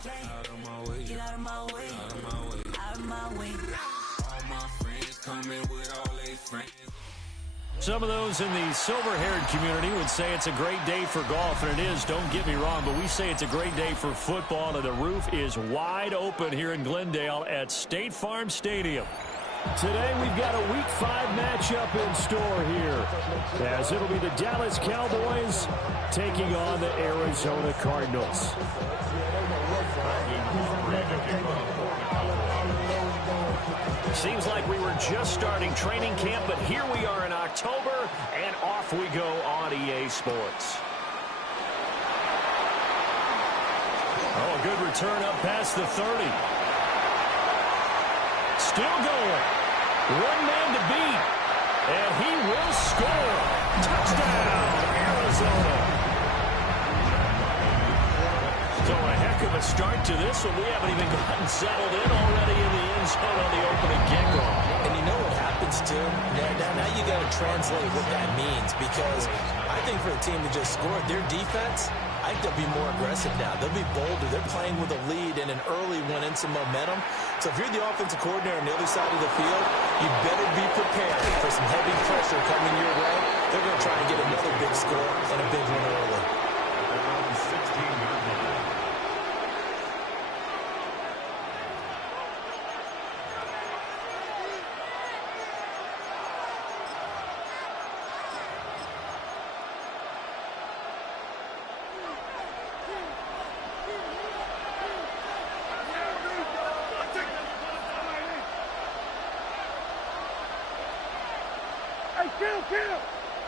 Out of my way. Get out of my way. Out of my way. Out of my way. All my friends coming with all their friends. Some of those in the silver-haired community would say it's a great day for golf, and it is, don't get me wrong, but we say it's a great day for football, and the roof is wide open here in Glendale at State Farm Stadium. Today we've got a Week 5 matchup in store here, as it'll be the Dallas Cowboys taking on the Arizona Cardinals. Seems like we were just starting training camp, but here we are in October, and off we go on EA Sports. Oh, a good return up past the 30. Still going. One man to beat, and he will score. Touchdown, Arizona. So a heck of a start to this one. We haven't even gotten settled in already in the end zone on the opening kickoff. And you know what happens, too? Now you got to translate what that means, because I think for the team to just score, their defense, I think they'll be more aggressive now. They'll be bolder. They're playing with a lead and an early one and some momentum. So if you're the offensive coordinator on the other side of the field, you better be prepared for some heavy pressure coming your way. They're going to try and get another big score and a big one early.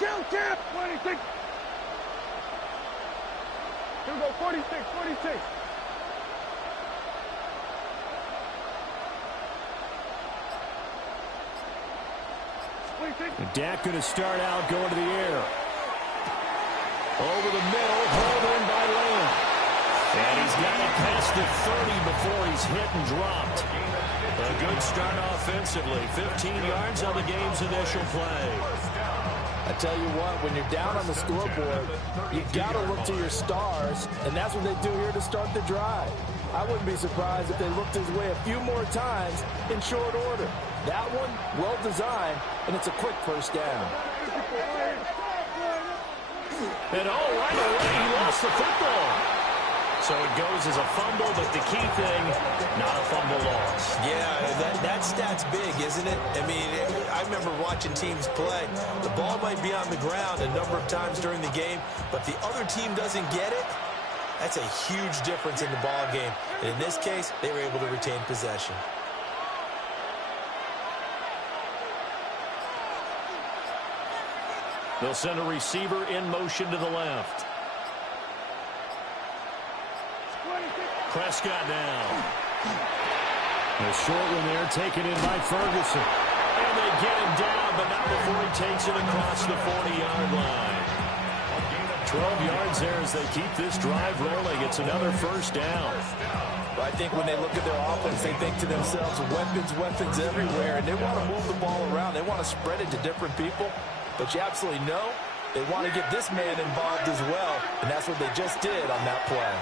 Kill, 26. Here we go, 46. Dak going to start out going to the air. Over the middle, hauled in by Lamb. And he's got it past the 30 before he's hit and dropped. A good start offensively. 15 yards on the game's initial play. I tell you what, when you're down on the scoreboard, you got to look to your stars, and that's what they do here to start the drive. I wouldn't be surprised if they looked his way a few more times in short order. That one, well designed, and it's a quick first down. And right away, he lost the football. So it goes as a fumble, but the key thing, not a fumble loss. Yeah, that stat's big, isn't it? I mean, I remember watching teams play. The ball might be on the ground a number of times during the game, but the other team doesn't get it. That's a huge difference in the ball game. And in this case, they were able to retain possession. They'll send a receiver in motion to the left. Prescott down. A short one there, taken in by Ferguson. And they get him down, but not before he takes it across the 40-yard line. 12 yards there as they keep this drive rolling. It's another first down. I think when they look at their offense, they think to themselves, weapons everywhere, and they want to move the ball around. They want to spread it to different people, but you absolutely know they want to get this man involved as well, and that's what they just did on that play.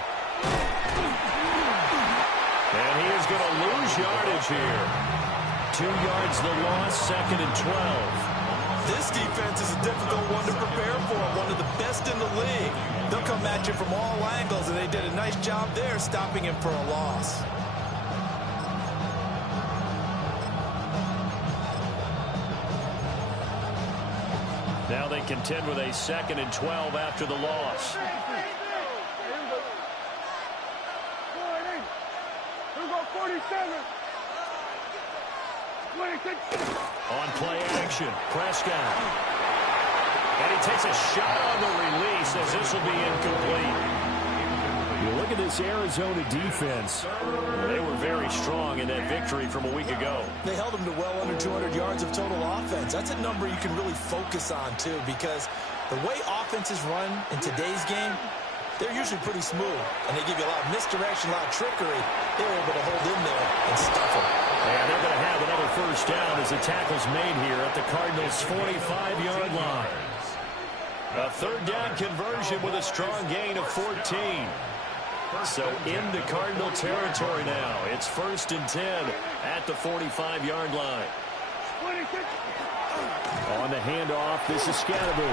And he is going to lose yardage here. 2 yards the loss, 2nd and 12. This defense is a difficult one to prepare for, one of the best in the league. They'll come at you from all angles, and they did a nice job there stopping him for a loss. Now they contend with a 2nd and 12 after the loss. On play action, Prescott. And he takes a shot on the release as this will be incomplete. You look at this Arizona defense. They were very strong in that victory from a week ago. They held them to well under 200 yards of total offense. That's a number you can really focus on, too, because the way offenses run in today's game, they're usually pretty smooth, and they give you a lot of misdirection, a lot of trickery. They were able to hold in there and stuff them. And they're going to have another first down as the tackle's made here at the Cardinals' 45-yard line. A third down conversion with a strong gain of 14. So into Cardinal territory now. It's 1st and 10 at the 45-yard line. On the handoff, this is Scatterby.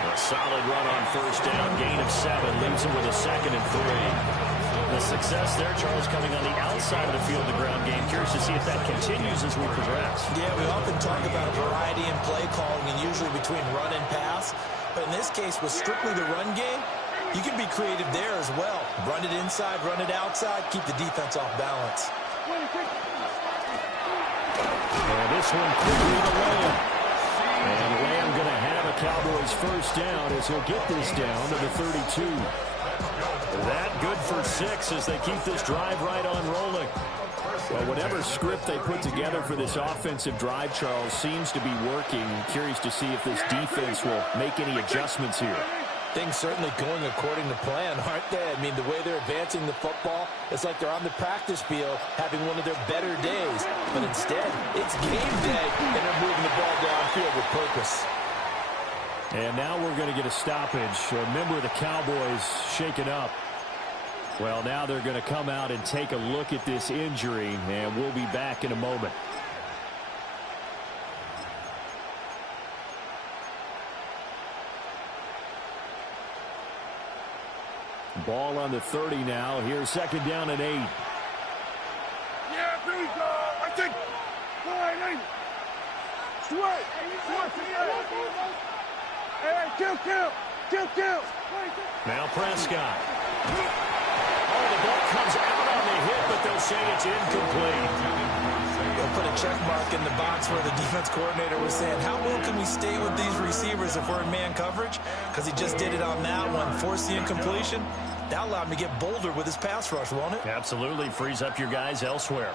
A solid run on 1st down, gain of 7, leaves him with a 2nd and 3. The success there, Charles, coming on the outside of the field, the ground game. Curious to see if that continues as we progress. Yeah, we often talk about a variety in play calling and usually between run and pass. But in this case, with strictly the run game, you can be creative there as well. Run it inside, run it outside, keep the defense off balance. And this one quickly to Lamb. And Lamb going to have a Cowboys 1st down as he'll get this down to the 32. That good for 6 as they keep this drive right on rolling. Well, whatever script they put together for this offensive drive, Charles, seems to be working. Curious to see if this defense will make any adjustments here. Things certainly going according to plan, aren't they? I mean, the way they're advancing the football, it's like they're on the practice field having one of their better days. But instead, it's game day, and they're moving the ball downfield with purpose. And now we're going to get a stoppage. A member of the Cowboys shaken up. Well, now they're going to come out and take a look at this injury, and we'll be back in a moment. Ball on the 30 now. Here's 2nd down and 8. Yeah, here we go. I think. Sweat. Hey, kill. Now Prescott. Oh, the ball comes out on the hit, but they'll say it's incomplete. They'll put a check mark in the box where the defense coordinator was saying, how well can we stay with these receivers if we're in man coverage? Because he just did it on that one, forced the incompletion. That allowed him to get bolder with his pass rush, won't it? Absolutely. Frees up your guys elsewhere.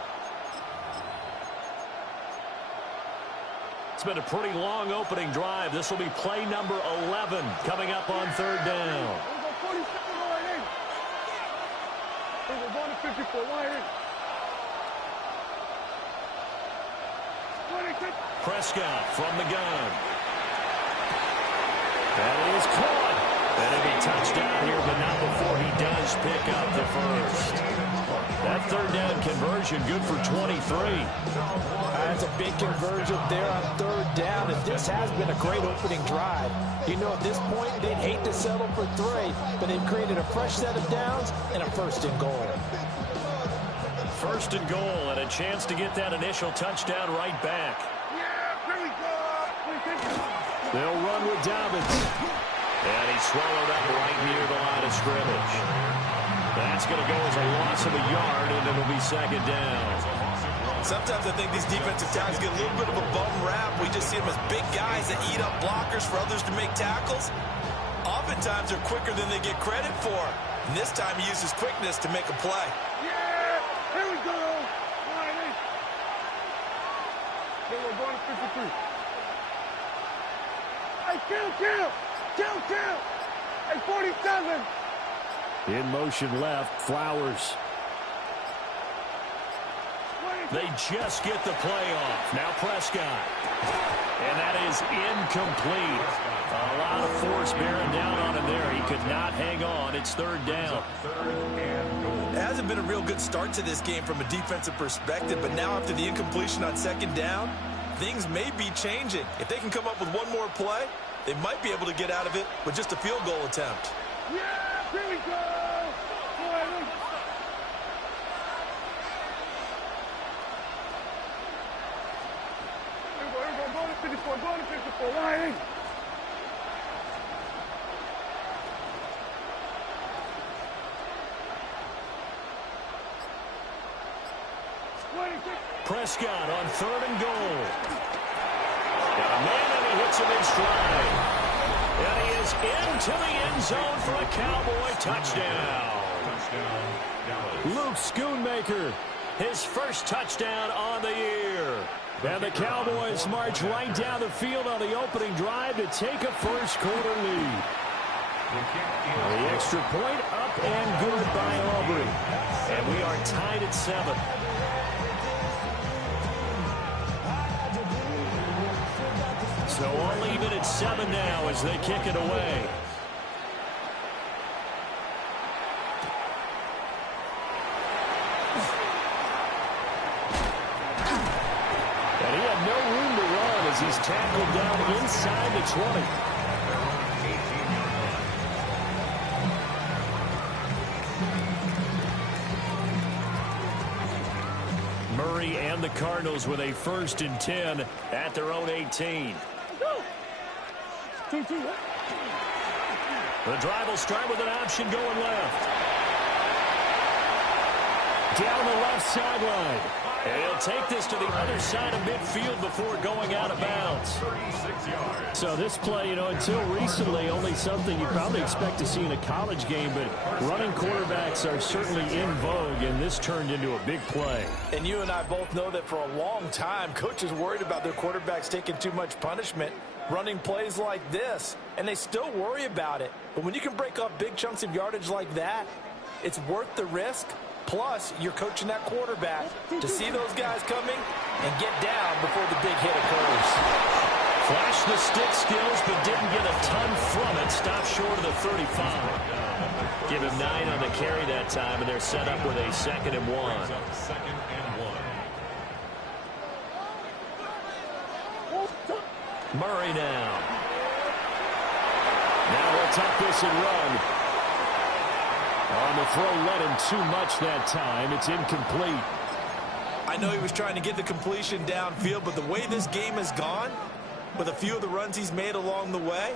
It's been a pretty long opening drive. This will be play number 11 coming up on 3rd down. Prescott from the gun. That is caught. And it'll be touchdown here, but not before he does pick up the 1st. That 3rd down conversion good for 23. That's a big conversion there on 3rd down, and this has been a great opening drive. You know, at this point, they'd hate to settle for 3, but they've created a fresh set of downs and a 1st and goal. 1st and goal, and a chance to get that initial touchdown right back. They'll run with Dobbins. And he's swallowed up right near the line of scrimmage. That's going to go as a loss of a yard, and it'll be 2nd down. Sometimes I think these defensive tackles get a little bit of a bum rap. We just see them as big guys that eat up blockers for others to make tackles. Oftentimes they're quicker than they get credit for. And this time he uses quickness to make a play. Yeah, here we go. Hey, we're going to 53. Hey, kill. Hey, 47. In motion left, Flowers. They just get the play off. Now Prescott. And that is incomplete. A lot of force bearing down on him there. He could not hang on. It's 3rd down. It hasn't been a real good start to this game from a defensive perspective, but now after the incompletion on 2nd down, things may be changing. If they can come up with one more play, they might be able to get out of it with just a field goal attempt. Yeah, here we go. Going to 54. Lying. Prescott on 3rd and goal. Got a man, and he hits him in stride. And he is into the end zone for a Cowboy touchdown. Luke Schoonmaker. His 1st touchdown on the year. And the Cowboys march right down the field on the opening drive to take a 1st quarter lead. The extra point up and good by Aubrey. And we are tied at 7. So all even at 7 now as they kick it away. as he's tackled down inside the 20. Murray and the Cardinals with a 1st and 10 at their own 18. The drive will start with an option going left. Down the left sideline. And he'll take this to the other side of midfield before going out of bounds. So this play, until recently, only something you probably expect to see in a college game, but running quarterbacks are certainly in vogue, and this turned into a big play. And you and I both know that for a long time, coaches worried about their quarterbacks taking too much punishment, running plays like this, and they still worry about it. But when you can break up big chunks of yardage like that, it's worth the risk. Plus, you're coaching that quarterback to see those guys coming and get down before the big hit occurs. Flashed the stick skills, but didn't get a ton from it. Stopped short of the 35. Give him 9 on the carry that time, and they're set up with a 2nd and 1. Murray now. Now he'll tuck this and run. On the throw, led him too much that time. It's incomplete. I know he was trying to get the completion downfield, but the way this game has gone, with a few of the runs he's made along the way,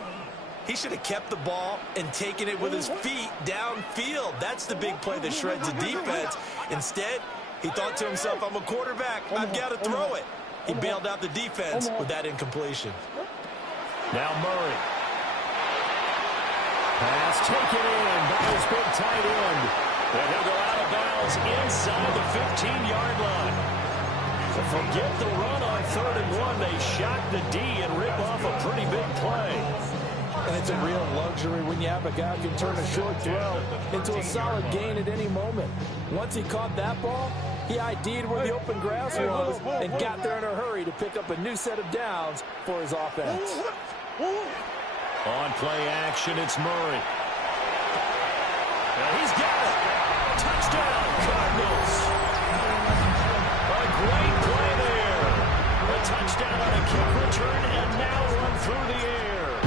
he should have kept the ball and taken it with his feet downfield. That's the big play that shreds the defense. Instead, he thought to himself, I'm a quarterback, I've got to throw it. He bailed out the defense with that incompletion. Now Murray. Pass taken in by his big tight end. And he'll go out of bounds inside the 15-yard line. So forget the run on 3rd and 1. They shock the D and rip off a pretty big play. And it's a real luxury when you have a guy who can turn a short throw into a solid gain at any moment. Once he caught that ball, he ID'd where the open grass was and got there in a hurry to pick up a new set of downs for his offense. On play action, it's Murray. And he's got it. Touchdown, Cardinals. A great play there. A touchdown on a kick return and now run through the air.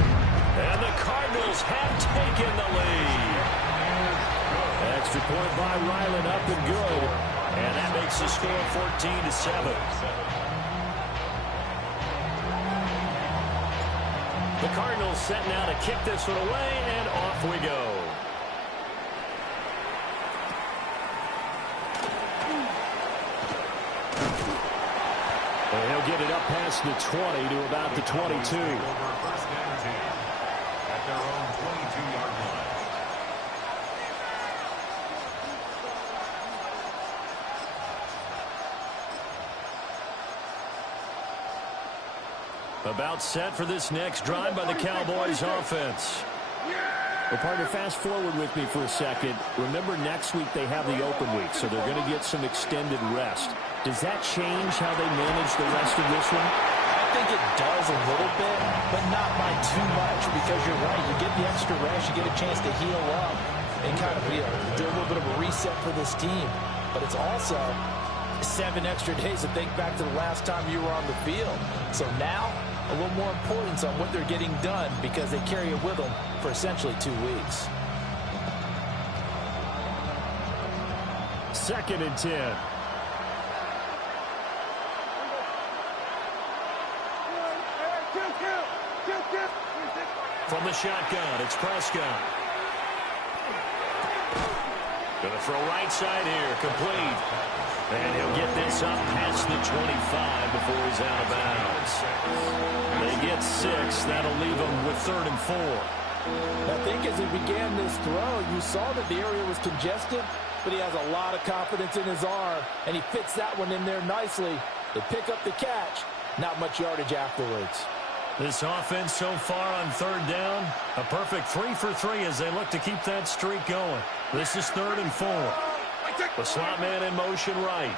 And the Cardinals have taken the lead. Extra point by Ryland, up and good. And that makes the score 14-7. The Cardinals setting out to kick this one away, and off we go. And he'll get it up past the 20 to about the 22. At their own 22-yard line. About set for this next drive by the Cowboys offense. Well, partner, fast forward with me for a second. Remember, next week they have the open week, so they're going to get some extended rest. Does that change how they manage the rest of this one? I think it does a little bit, but not by too much, because you're right. You get the extra rest, you get a chance to heal up and kind of do a little bit of a reset for this team. But it's also 7 extra days to think back to the last time you were on the field. So now, a little more importance on what they're getting done because they carry it with them for essentially 2 weeks. 2nd and 10. From the shotgun, it's Prescott. Gonna throw right side here, complete. And he'll get this up past the 25 before he's out of bounds. They get 6. That'll leave them with 3rd and 4. I think as he began this throw, you saw that the area was congested, but he has a lot of confidence in his arm, and he fits that one in there nicely. They pick up the catch, not much yardage afterwards. This offense so far on 3rd down, a perfect 3 for 3 as they look to keep that streak going. This is 3rd and 4. The slot man in motion right.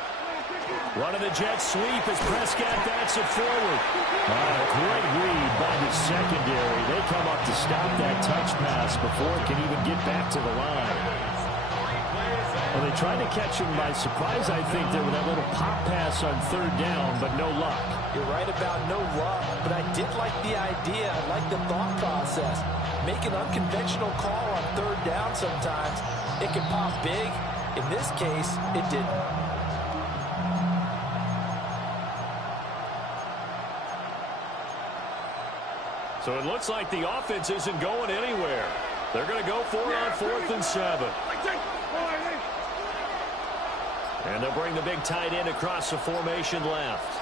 Running the jet sweep as Prescott bats it forward. Great read by the secondary. They come up to stop that touch pass before it can even get back to the line. Well, they tried to catch him by surprise, I think, there with that little pop pass on 3rd down, but no luck. You're right about no luck, but I did like the idea. I like the thought process. Make an unconventional call on third down sometimes. It can pop big. In this case, it didn't. So it looks like the offense isn't going anywhere. They're going to go for it on 4th and 7. And they'll bring the big tight end across the formation left.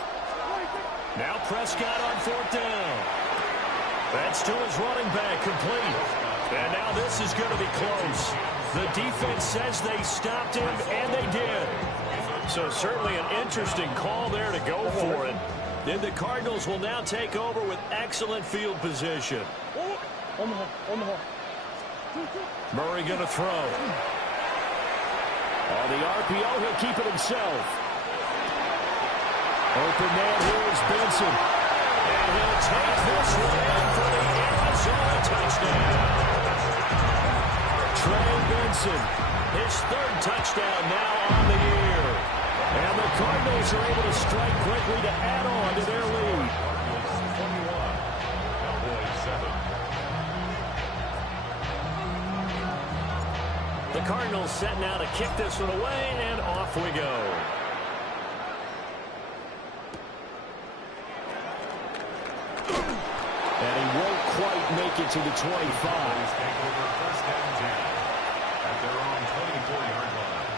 Now Prescott on 4th down. That's to his running back, complete. And now this is going to be close. The defense says they stopped him, and they did. So certainly an interesting call there to go for it. Then the Cardinals will now take over with excellent field position. Murray going to throw. On the RPO, he'll keep it himself. Open man here is Benson. And he'll take this one in for the Arizona touchdown. Trey Benson, his 3rd touchdown now on the year. And the Cardinals are able to strike quickly to add on to their lead. 21, Cowboys 7. The Cardinals set now to kick this one away, and off we go. And he won't quite make it to the 25. Take over 1st and 10 at their own 24-yard line.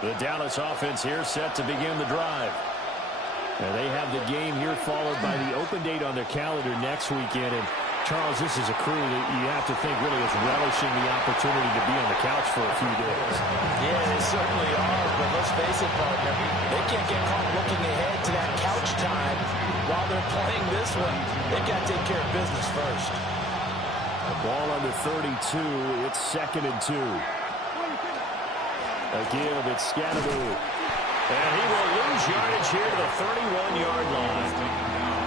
The Dallas offense here set to begin the drive. And they have the game here followed by the open date on their calendar next weekend. And Charles, this is a crew that you have to think really is relishing the opportunity to be on the couch for a few days. Yeah, they certainly are, but let's face it, partner, they can't get caught looking ahead to that couch time while they're playing this one. They've got to take care of business first. The ball under 32. It's 2nd and 2. A give, it's Scatteroo. And he will lose yardage here to the 31-yard line.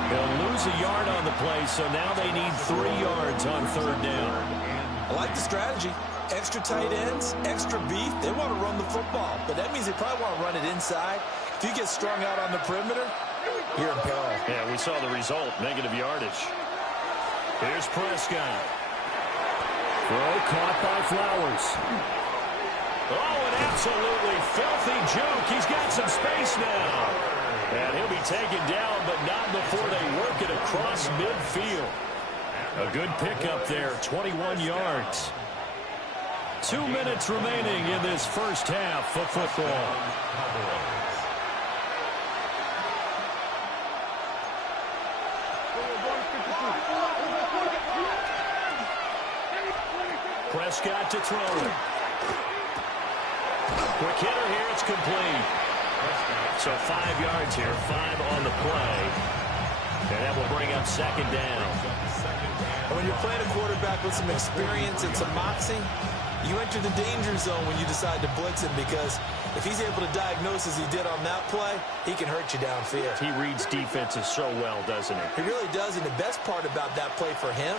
They'll lose a yard on the play, so now they need 3 yards on 3rd down. I like the strategy. Extra tight ends, extra beef. They want to run the football, but that means they probably want to run it inside. If you get strung out on the perimeter, you're in peril. Yeah, we saw the result, negative yardage. Here's Prescott. Throw caught by Flowers. Oh, an absolutely filthy juke. He's got some space now. And he'll be taken down, but not before they work it across midfield. A good pickup there, 21 yards. 2 minutes remaining in this first half of football. Prescott to throw. Quick hitter here, it's complete. So 5 yards here, 5 on the play. And that will bring up 2nd down. And when you're playing a quarterback with some experience and some moxie, you enter the danger zone when you decide to blitz him, because if he's able to diagnose as he did on that play, he can hurt you downfield. He reads defenses so well, doesn't he? He really does, and the best part about that play for him,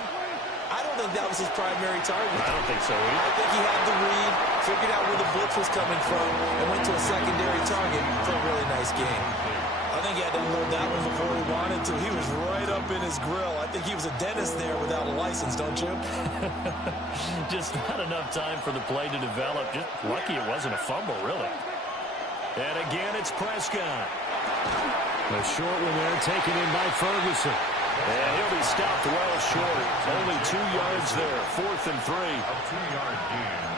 I don't think that was his primary target. I don't think so either. I think he had the read, figured out where the blitz was coming from, and went to a secondary target for a really nice game. I think he had to unload that one before he wanted to. He was right up in his grill. I think he was a dentist there without a license, don't you? Just not enough time for the play to develop. Just lucky it wasn't a fumble, really. And again, it's Prescott. A short one there, taken in by Ferguson. And he'll be stopped well short. Only 2 yards there, 4th and 3.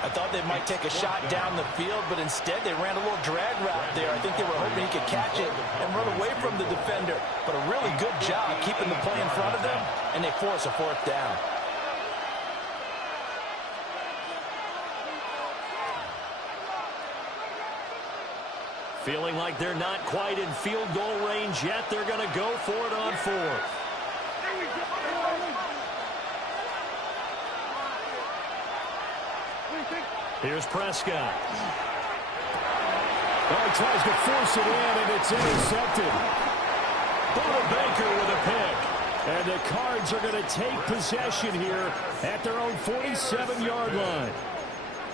I thought they might take a shot down the field, but instead they ran a little drag route there. I think they were hoping he could catch it and run away from the defender. But a really good job keeping the play in front of them, and they force a 4th down. Feeling like they're not quite in field goal range yet. They're going to go for it on 4th. Here's Prescott. Oh, he tries to force it in, and it's intercepted. Buda Baker with a pick. And the Cards are going to take possession here at their own 47-yard line.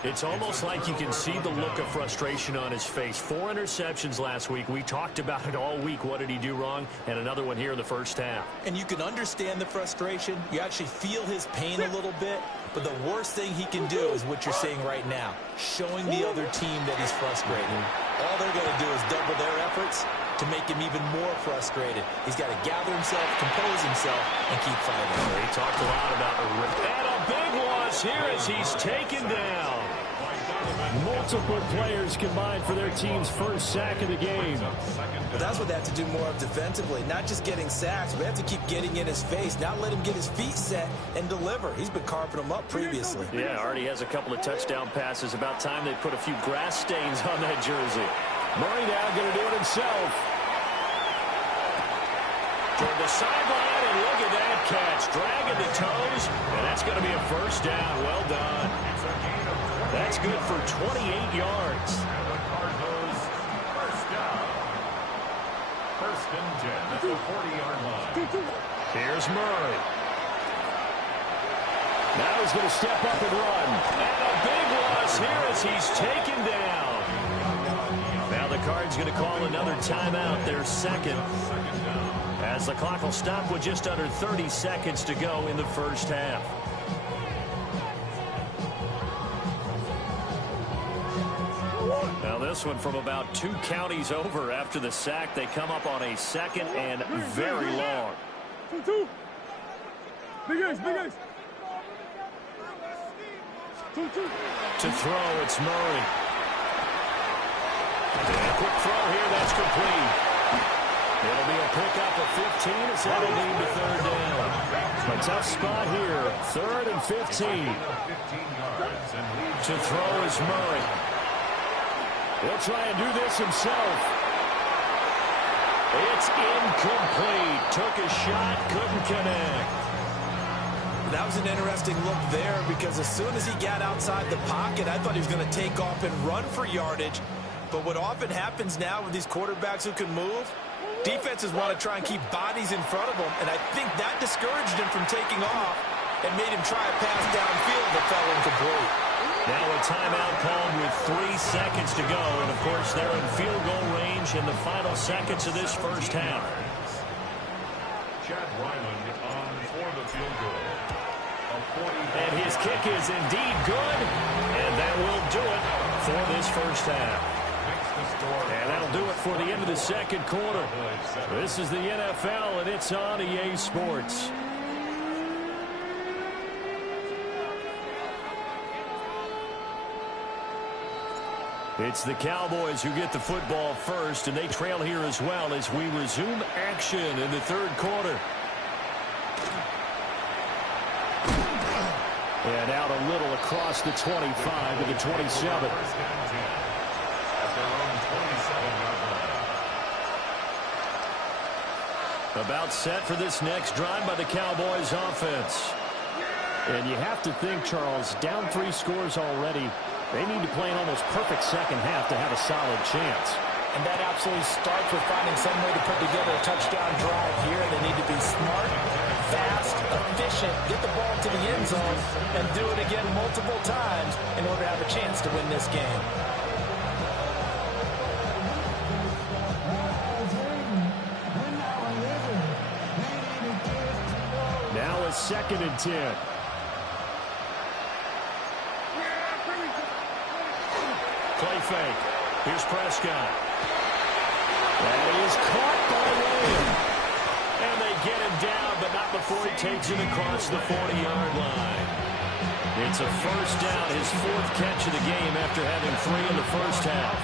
It's almost like you can see the look of frustration on his face. 4 interceptions last week. We talked about it all week. What did he do wrong? And another one here in the first half. And you can understand the frustration. You actually feel his pain a little bit. But the worst thing he can do is what you're seeing right now, showing the other team that he's frustrated. All they're going to do is double their efforts to make him even more frustrated. He's got to gather himself, compose himself, and keep fighting. He talked a lot about the rip. And a big loss here as he's taken down. Multiple players combined for their team's first sack of the game. But that's what they have to do more of defensively, not just getting sacks, but they have to keep getting in his face, not let him get his feet set and deliver. He's been carving them up previously. Yeah, already has a couple of touchdown passes. About time they put a few grass stains on that jersey. Murray now going to do it himself. Toward the sideline, and look at that catch. Dragging the toes, and that's going to be a first down. Well done. That's good for 28 yards. And the Cardinals first down. First and 10 at the 40-yard line. Here's Murray. Now he's going to step up and run. And a big loss here as he's taken down. Now the Cards going to call another timeout, their second, as the clock will stop with just under 30 seconds to go in the first half. Now this one from about 2 counties over after the sack. They come up on a second and very long. Big guys. To throw, it's Murray. And a quick throw here, that's complete. It'll be a pickup of 15 as that'll lead to third down. A tough spot here, 3rd and 15. To throw is Murray. He'll try and do this himself. It's incomplete. Took a shot, couldn't connect. That was an interesting look there because as soon as he got outside the pocket, I thought he was going to take off and run for yardage. But what often happens now with these quarterbacks who can move, defenses want to try and keep bodies in front of them, and I think that discouraged him from taking off and made him try a pass downfield that fell incomplete. Now a timeout called with 3 seconds to go, and of course they're in field goal range in the final seconds of this first half. Chad Ryland on for the field goal. And his kick is indeed good, and that will do it for this first half. And that'll do it for the end of the second quarter. This is the NFL, and it's on EA Sports. It's the Cowboys who get the football first, and they trail here as well as we resume action in the third quarter. And out a little across the 25 to the 27. About set for this next drive by the Cowboys offense. And you have to think, Charles, down 3 scores already. They need to play an almost perfect second half to have a solid chance. And that absolutely starts with finding some way to put together a touchdown drive here. They need to be smart, fast, efficient, get the ball to the end zone, and do it again multiple times in order to have a chance to win this game. Now a 2nd and 10. Play fake. Here's Prescott. That is caught by Lamb. And they get him down, but not before he takes it across the 40-yard line. It's a first down, his 4th catch of the game after having 3 in the first half.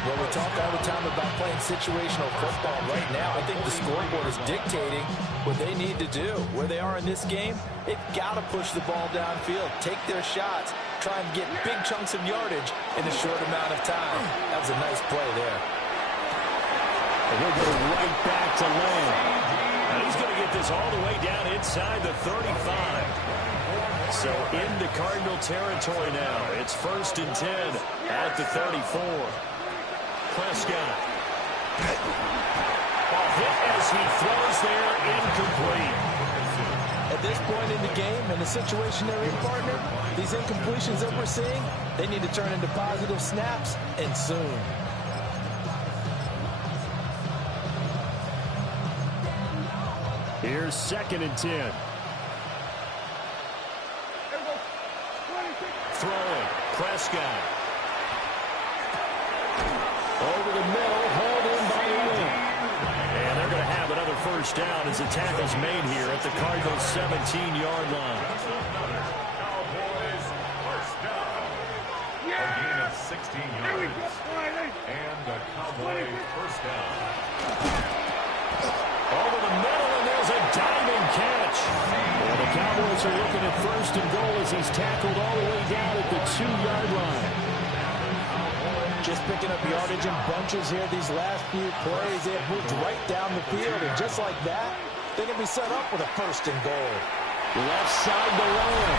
Well, we talk all the time about playing situational football. Right now, I think the scoreboard is dictating what they need to do. Where they are in this game, they've got to push the ball downfield, take their shots, try and get big chunks of yardage in a short amount of time. That was a nice play there. And he'll go right back to Lamb. And he's going to get this all the way down inside the 35. So into Cardinal territory now. It's 1st and 10 at the 34. Prescott. Ball hit as he throws there, incomplete. At this point in the game and the situation they're in, partner, these incompletions that we're seeing, they need to turn into positive snaps, and soon. Here's 2nd and 10. Throwing. Prescott. Over the middle, hauled in by the wing. And they're going to have another first down as the tackle's made here at the Cardinals' 17-yard line. Cowboys first down. A gain of 16 yards. And the Cowboys first down. Over the middle, and there's a diving catch. And the Cowboys are looking at 1st and goal as he's tackled all the way down at the 2-yard line. Just picking up yardage in bunches here these last few plays. They have moved right down the field, and just like that, they can be set up with a 1st and goal. Left side to Lamb.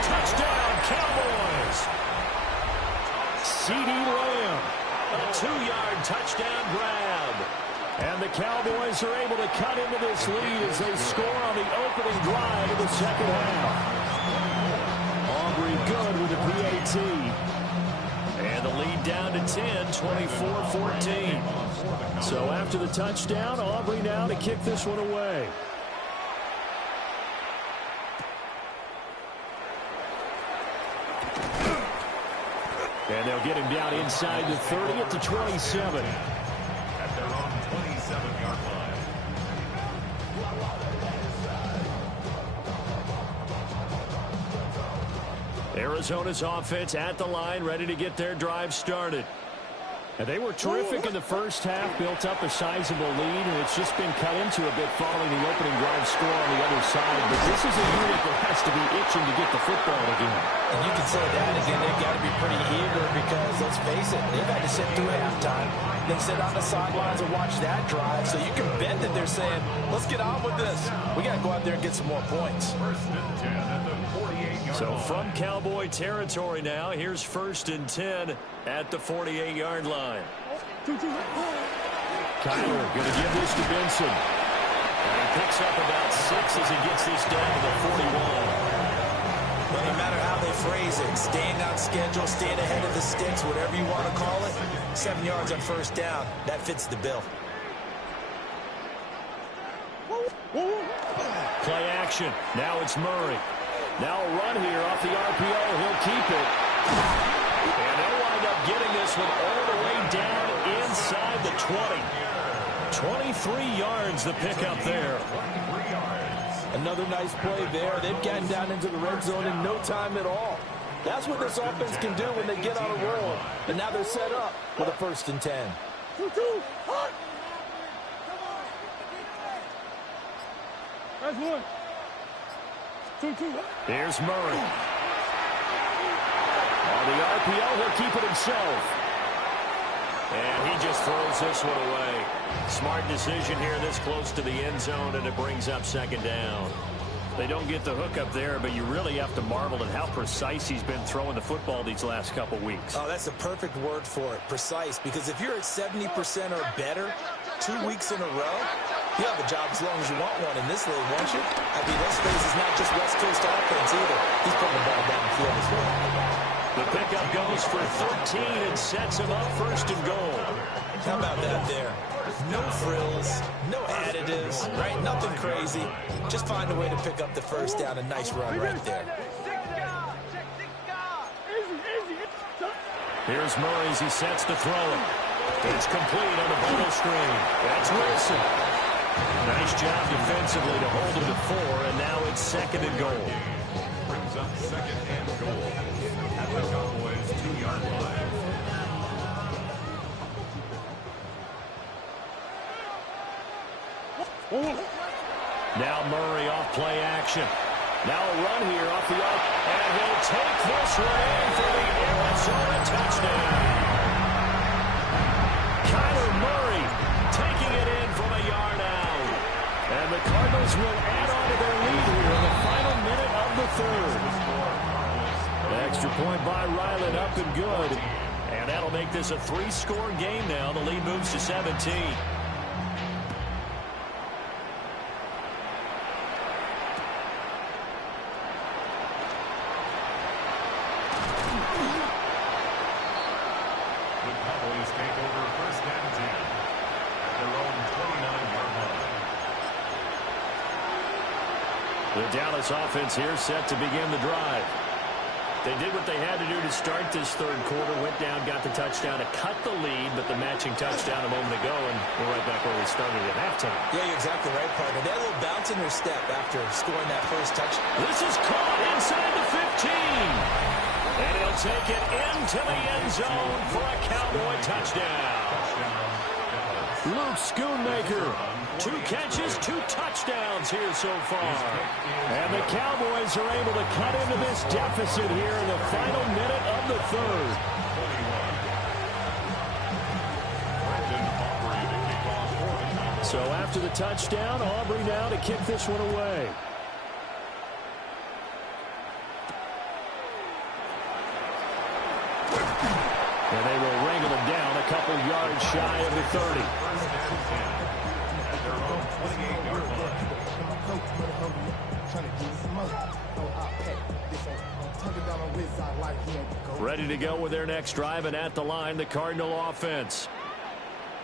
Touchdown, Cowboys. CeeDee Lamb. A 2-yard touchdown grab. And the Cowboys are able to cut into this lead as they score on the opening drive of the second half. Aubrey good with the PAT. And the lead down to 10, 24-14. So after the touchdown, Aubrey now to kick this one away. And they'll get him down inside the 30 at the 27. At their own 27-yard line. Arizona's offense at the line, ready to get their drive started. And they were terrific in the first half, built up a sizable lead, and it's just been cut into a bit following the opening drive score on the other side. But this is a unit that has to be itching to get the football again. And you can say that again, they've got to be pretty eager because, let's face it, they've had to sit through halftime, then sit on the sidelines and watch that drive. So you can bet that they're saying, let's get on with this. We got to go out there and get some more points. 1st and 10 at the 48-yard So line. from Cowboy territory now, here's 1st and 10 at the 48-yard line. Kyler going to give this to Benson. And he picks up about 6 as he gets this down to the 41. Well, no matter how they phrase it, staying on schedule, staying ahead of the sticks, whatever you want to call it, 7 yards on 1st down, that fits the bill. Play action. Now it's Murray. Now a run here off the RPO. He'll keep it. And they'll wind up getting this one all the way down inside the 20. 23 yards the pickup there. 23 yards. Another nice play there. They've gotten down into the red zone in no time at all. That's what this offense can do when they get on a roll. And now they're set up with a 1st and 10. Here's Murray. On the RPO, he'll keep it himself. And he just throws this one away. Smart decision here this close to the end zone, and it brings up 2nd down. They don't get the hook up there, but you really have to marvel at how precise he's been throwing the football these last couple weeks. Oh, that's a perfect word for it, precise, because if you're at 70% or better 2 weeks in a row, you have a job as long as you want one in this league, won't you? I mean, let's face it, it's not just West Coast offense either. He's putting the ball down the field as well. The pickup goes for 13 and sets him up 1st and goal. How about that there? No frills, no additives, right? Nothing crazy. Just find a way to pick up the 1st down. A nice run right there. Here's Murray as he sets to throw it. It's complete on the bubble screen. That's Wilson. Nice job defensively to hold him to 4, and now it's 2nd and goal. Brings up 2nd and goal at the Cowboys' 2-yard line. Now Murray off play action. Now a run here off the arc, and he'll take this one in for the Arizona touchdown. Kyler Murray taking it in from a yard out. And the Cardinals will add on to their lead here in the final minute of the 3rd. The extra point by Ryland up and good. And that'll make this a 3-score game now. The lead moves to 17. The Dallas offense here set to begin the drive. They did what they had to do to start this third quarter. Went down, got the touchdown to cut the lead, but the matching touchdown a moment ago, and we're right back where we started at halftime. Yeah, you're exactly right, partner. They had a little bounce in their step after scoring that first touchdown. This is caught inside the 15. And he'll take it into the end zone for a Cowboy touchdown. Luke Schoonmaker, 2 catches, 2 touchdowns here so far. And the Cowboys are able to cut into this deficit here in the final minute of the third. So after the touchdown, Aubrey now to kick this one away. And they will wrangle him down a couple yards shy of the 30. Ready to go with their next drive, and at the line, the Cardinal offense.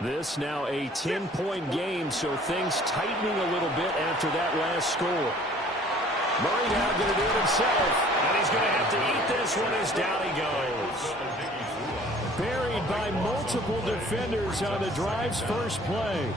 This now a 10-point game, so things tightening a little bit after that last score. Murray now going to do it himself, and he's going to have to eat this one as down he goes. Buried by multiple defenders on the drive's first play.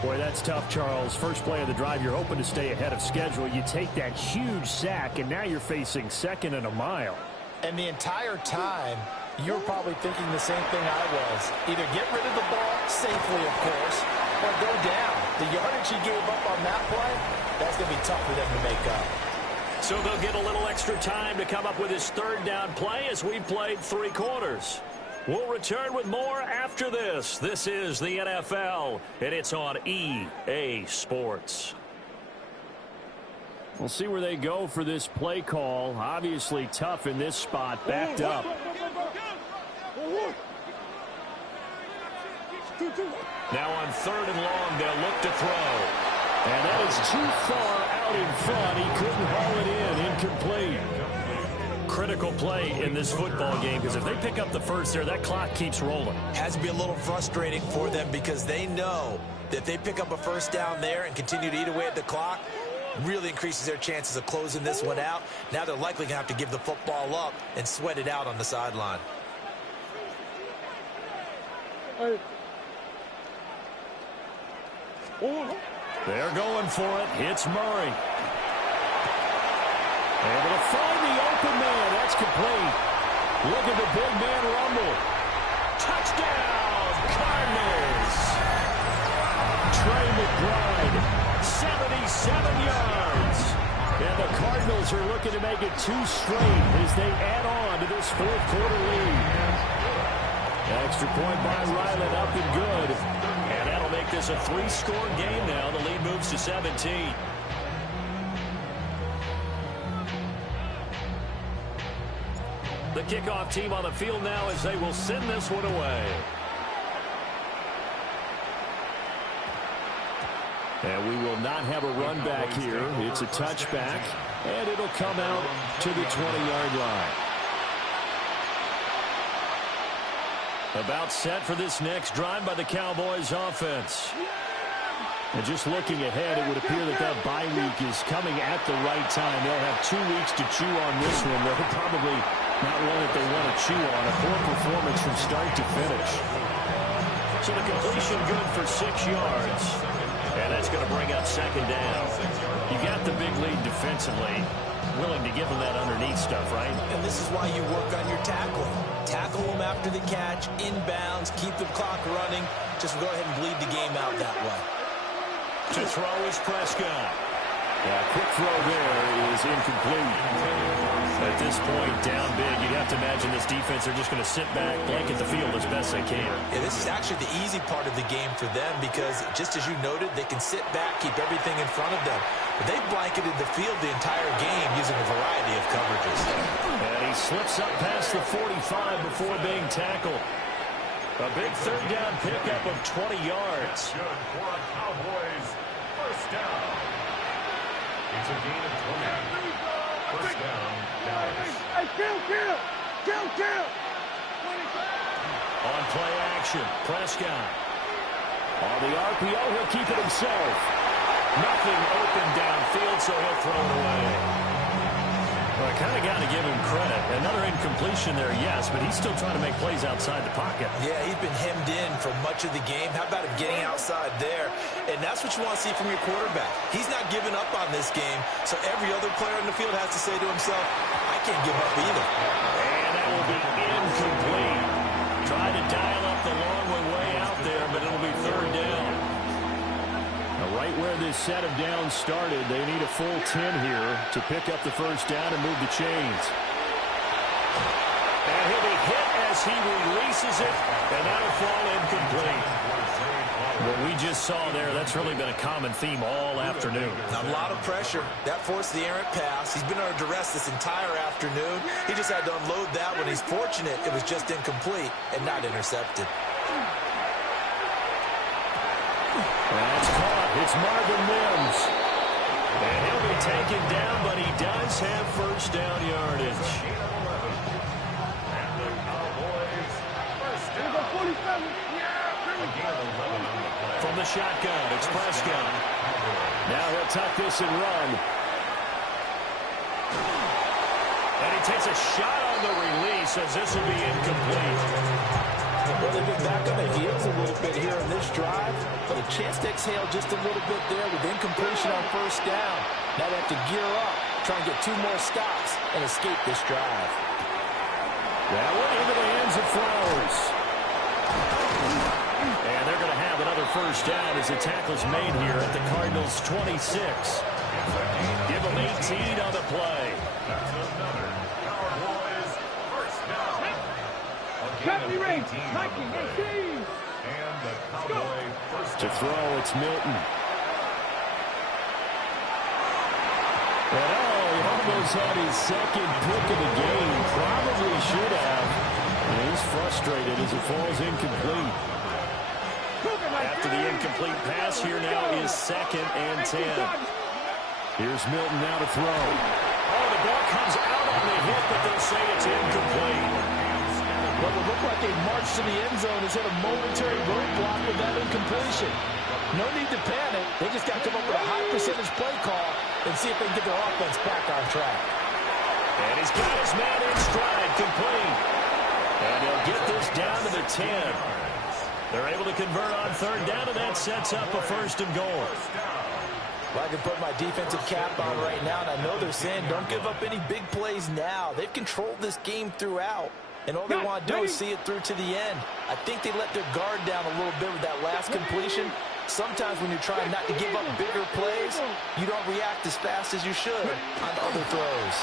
Boy, that's tough, Charles. First play of the drive, you're hoping to stay ahead of schedule. You take that huge sack, and now you're facing second and a mile. And the entire time, you're probably thinking the same thing I was. Either get rid of the ball safely, of course, or go down. The yardage he gave up on that play, that's going to be tough for them to make up. So they'll get a little extra time to come up with his third down play as we played 3 quarters. We'll return with more after this. This is the NFL, and it's on EA Sports. We'll see where they go for this play call. Obviously tough in this spot, backed up. Now on 3rd and long, they'll look to throw. And that is too far out in front. He couldn't haul it in. Incomplete. Critical play in this football game, because if they pick up the first there, that clock keeps rolling. Has to be a little frustrating for them because they know that if they pick up a first down there and continue to eat away at the clock, really increases their chances of closing this one out. Now they're likely going to have to give the football up and sweat it out on the sideline. They're going for it. Hits Murray. Able to find the open man. That's complete. Look at the big man rumble. Touchdown, Cardinals. Trey McBride, 77 yards. And the Cardinals are looking to make it 2 straight as they add on to this 4th quarter lead. Extra point by Ryland, up and good. And that'll make this a 3-score game now. The lead moves to 17. The kickoff team on the field now as they will send this one away. And we will not have a run back here. It's a touchback, and it'll come out to the 20-yard line. About set for this next drive by the Cowboys offense. And just looking ahead, it would appear that that bye week is coming at the right time. They'll have 2 weeks to chew on this one. They'll probably not one that they want to chew on. A poor performance from start to finish. So the completion good for 6 yards. And that's going to bring up 2nd down. You got the big lead defensively. Willing to give them that underneath stuff, right? And this is why you work on your tackling. Tackle them after the catch, inbounds, keep the clock running. Just go ahead and bleed the game out that way. To throw is Prescott. Quick throw there is incomplete. At this point, down big, you'd have to imagine this defense are just going to sit back, blanket the field as best they can. Yeah, this is actually the easy part of the game for them because, just as you noted, they can sit back, keep everything in front of them. But they've blanketed the field the entire game using a variety of coverages. And he slips up past the 45 before being tackled. A big 3rd down pickup of 20 yards. Good for a Cowboys first down. It's a gain of 20. First down, Dallas. On play action, Prescott. On the RPO, he'll keep it himself. Nothing open downfield, so he'll throw it away. Well, I kind of got to give him credit. Another incompletion there, yes, but he's still trying to make plays outside the pocket. Yeah, he's been hemmed in for much of the game. How about him getting outside there? And that's what you want to see from your quarterback. He's not giving up on this game, so every other player in the field has to say to himself, I can't give up either. And that will be incomplete. Tried to dial up the long one way out there, but it'll be third down. Now, right where this set of downs started, they need a full 10 here to pick up the first down and move the chains. And he'll be hit as he releases it, and that'll fall incomplete. What we just saw there, that's really been a common theme all afternoon. A lot of pressure. That forced the errant pass. He's been under duress this entire afternoon. He just had to unload that one. He's fortunate it was just incomplete and not intercepted. That's caught. It's Marvin Mims. And he'll be taken down, but he does have first down yardage. From the shotgun, it's Prescott. Now he'll tuck this and run. And he takes a shot on the release as this will be incomplete. Well, they've been back on their heels a little bit here in this drive, but a chance to exhale just a little bit there with incompletion on first down. Now they have to gear up, try and get 2 more stops and escape this drive. That one into the hands of Flowers. And they're going to have another first down as the tackle's made here at the Cardinals' 26. Give them 18 on the play. To throw, it's Milton. And he almost had his second pick of the game. Probably should have. And he's frustrated as it falls incomplete. After the incomplete pass, here now is 2nd and 10. Here's Milton now to throw. Oh, the ball comes out on the hit, but they'll say it's incomplete. What would look like a march to the end zone has hit a momentary roadblock with that incompletion. No need to panic. They just got to come up with a high percentage play call and see if they can get their offense back on track. And he's got his man in stride, complete. And he'll get this down to the 10. They're able to convert on third down, and that sets up a 1st and goal. Well, I can put my defensive cap on right now, and I know they're saying don't give up any big plays now. They've controlled this game throughout, and all they want to do is see it through to the end. I think they let their guard down a little bit with that last completion. Sometimes when you're trying not to give up bigger plays, you don't react as fast as you should on other throws.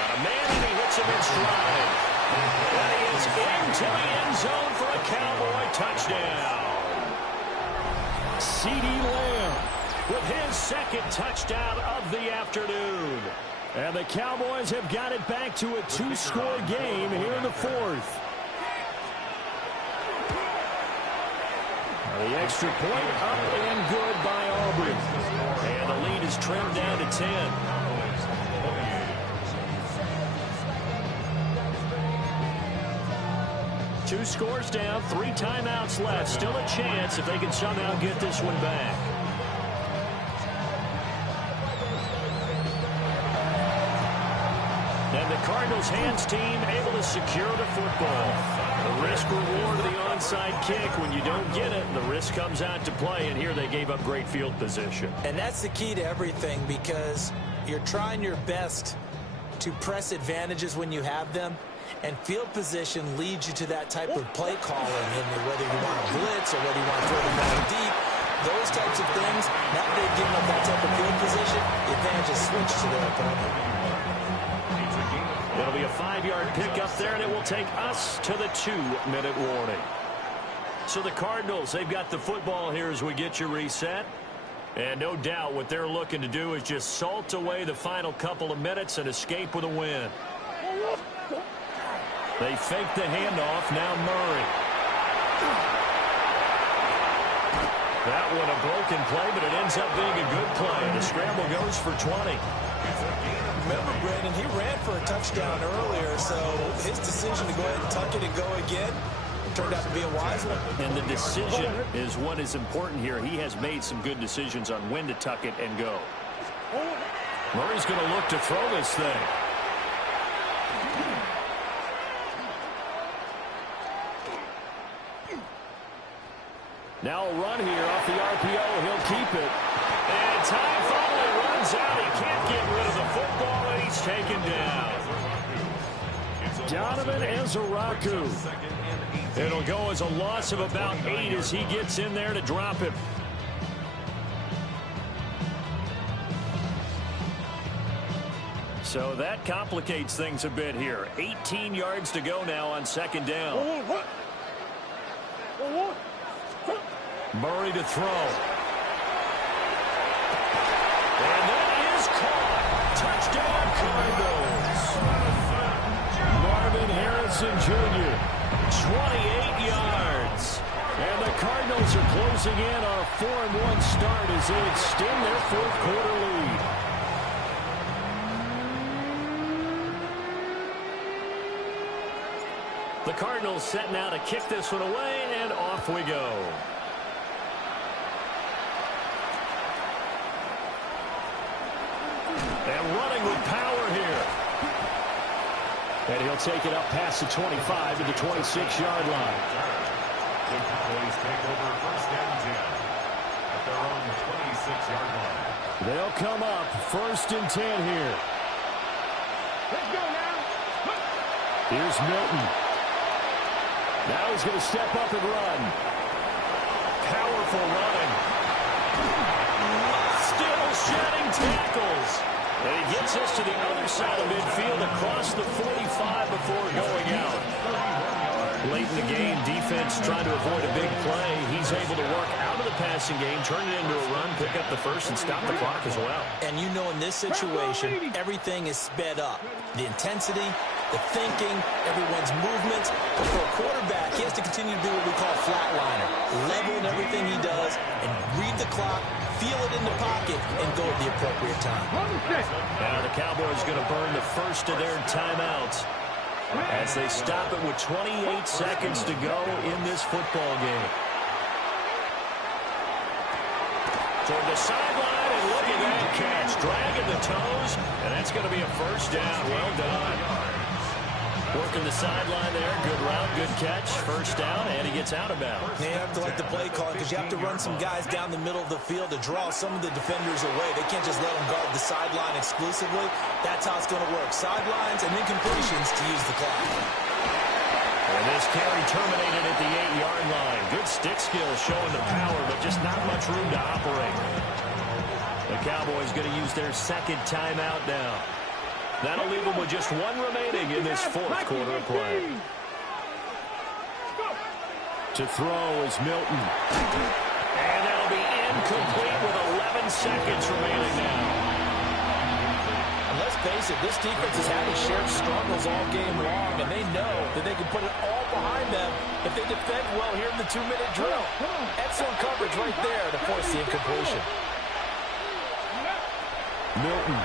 Got a man, and he hits him in stride. And he is into the end zone for a Cowboy touchdown. CeeDee Lamb with his 2nd touchdown of the afternoon. And the Cowboys have got it back to a 2-score game here in the 4th. The extra point up and good by Aubrey. And the lead is trimmed down to 10. 2 scores down, 3 timeouts left. Still a chance if they can somehow get this one back. And the Cardinals' hands team able to secure the football. The risk-reward of the onside kick. When you don't get it, the risk comes out to play, and here they gave up great field position. And that's the key to everything, because you're trying your best to press advantages when you have them. And field position leads you to that type of play calling, and whether you want to blitz or whether you want to throw the ball deep, those types of things. Now that they've given up that type of field position, the advantage is switched to their opponent. It'll be a 5-yard pickup there, and it will take us to the 2-minute warning. So the Cardinals, they've got the football here as we get you reset. And no doubt what they're looking to do is just salt away the final couple of minutes and escape with a win. They fake the handoff. Now Murray. That one a broken play, but it ends up being a good play. The scramble goes for 20. Remember, Brandon, he ran for a touchdown earlier, so his decision to go ahead and tuck it and go again turned out to be a wise one. And the decision is what is important here. He has made some good decisions on when to tuck it and go. Murray's going to look to throw this thing. Now a run here off the RPO. He'll keep it. And time finally runs out. He can't get rid of the football, and he's taken down. Donovan Ezeraku. It'll go as a loss of about 8 as he gets in there to drop him. So that complicates things a bit here. 18 yards to go now on second down. Murray to throw. And that is caught. Touchdown Cardinals. Marvin Harrison Jr., 28 yards. And the Cardinals are closing in on a 4-1 start as they extend their fourth quarter lead. The Cardinals set now to kick this one away, and off we go. And running with power here. And he'll take it up past the 25 to the 26-yard line. The Cowboys take over first and 10 at their own 26-yard line. They'll come up first and 10 here. Let's go now. Here's Milton. Now he's going to step up and run. Powerful running. Still shedding tackles. And he gets us to the other side of midfield across the 45 before going out. Late in the game, defense trying to avoid a big play. He's able to work out of the passing game, turn it into a run, pick up the first, and stop the clock as well. And you know in this situation, everything is sped up. The intensity, the thinking, everyone's movements. But for a quarterback, he has to continue to do what we call flatliner. Level in everything he does and read the clock, feel it in the pocket, and go at the appropriate time. Now the Cowboys going to burn the first of their timeouts as they stop it with 28 seconds to go in this football game. Toward the sideline, and look at that catch. Dragging the toes, and that's going to be a first down. Well done. Working the sideline there. Good route, good catch. First down, and he gets out of bounds. You have to like the play call because you have to run some guys down the middle of the field to draw some of the defenders away. They can't just let them guard the sideline exclusively. That's how it's going to work. Sidelines and then completions to use the clock. And this carry terminated at the 8-yard line. Good stick skill showing the power, but just not much room to operate. The Cowboys going to use their second timeout now. That'll leave them with just one remaining in this fourth quarter of play. To throw is Milton. And that'll be incomplete with 11 seconds remaining now. And let's face it, this defense has had its share of struggles all game long, and they know that they can put it all behind them if they defend well here in the 2-minute drill. Excellent coverage right there to force the incompletion. Milton.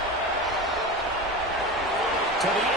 To the